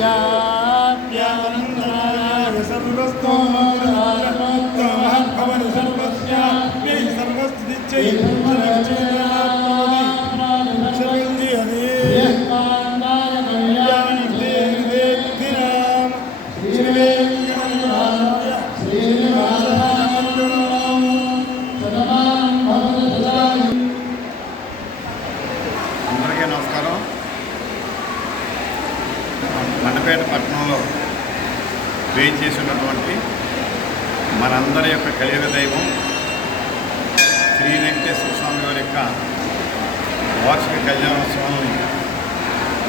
व्याप्यानन्दनाय सर्वस्तो भवन सर्वस्य सर्वस्थितिच्चै అందరికీ నమస్కారం. మండపేట పట్టణంలో వేయించేసి ఉన్నటువంటి మనందరి యొక్క కలియుగ దైవం శ్రీ వెంకటేశ్వర స్వామి వారి యొక్క వార్షిక కళ్యాణోత్సవాన్ని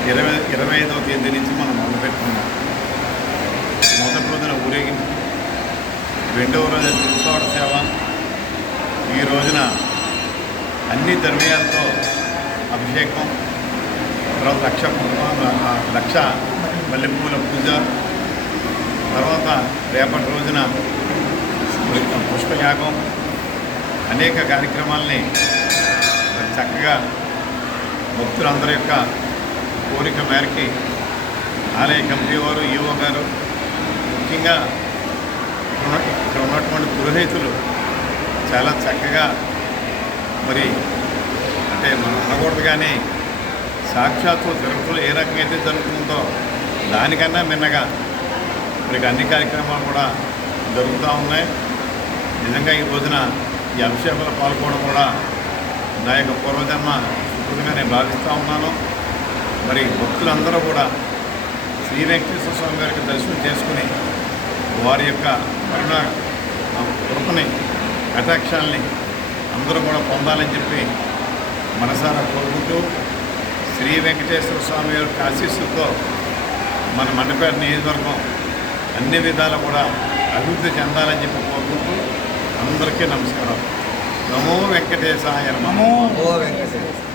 25వ తేదీ నుంచి మనం మొదలుపెట్టుకున్నాం. మొదటి రోజున ఊరేగింపు, రెండవ రోజున తిరుతోట సేవ, ఈ రోజున అన్ని ద్రవ్యాలతో అభిషేకం, తర్వాత లక్ష మల్లెపూల పూజ, తర్వాత రేపటి రోజున పుష్పయాగం, అనేక కార్యక్రమాలని చక్కగా భక్తులందరి యొక్క కోరిక మేరకి ఆలయ కమిటీ వారు, ఈవో గారు, ముఖ్యంగా ఇక్కడ ఉన్నటువంటి పురోహితులు చాలా చక్కగా మరి అంటే మనం అనకూడదు కానీ సాక్షాత్తు తిరుపతిలో ఏ రకంగా అయితే జరుగుతుందో దానికన్నా మిన్నగా మరి అన్ని కార్యక్రమాలు కూడా జరుగుతూ ఉన్నాయి. నిజంగా ఈ రోజున ఈ అభిషేకంలో పాల్గొనడం కూడా నా యొక్క పూర్వజన్మ సుకృతిగా నేను భావిస్తూ ఉన్నాను. మరి భక్తులందరూ కూడా శ్రీ వెంకటేశ్వర స్వామి వారికి దర్శనం చేసుకుని వారి యొక్క కృపని, కటాక్షాలని అందరూ కూడా పొందాలని చెప్పి మనసారా కోరుకుంటూ శ్రీ వెంకటేశ్వర స్వామి యొక్క ఆశీస్సులతో మన మండపేట నియోజకవర్గం అన్ని విధాలు కూడా అభివృద్ధి చెందాలని చెప్పి కోరుకుంటూ అందరికీ నమస్కారం. నమో వెంకటేశాయ. నమో వెంకటేశ్వర.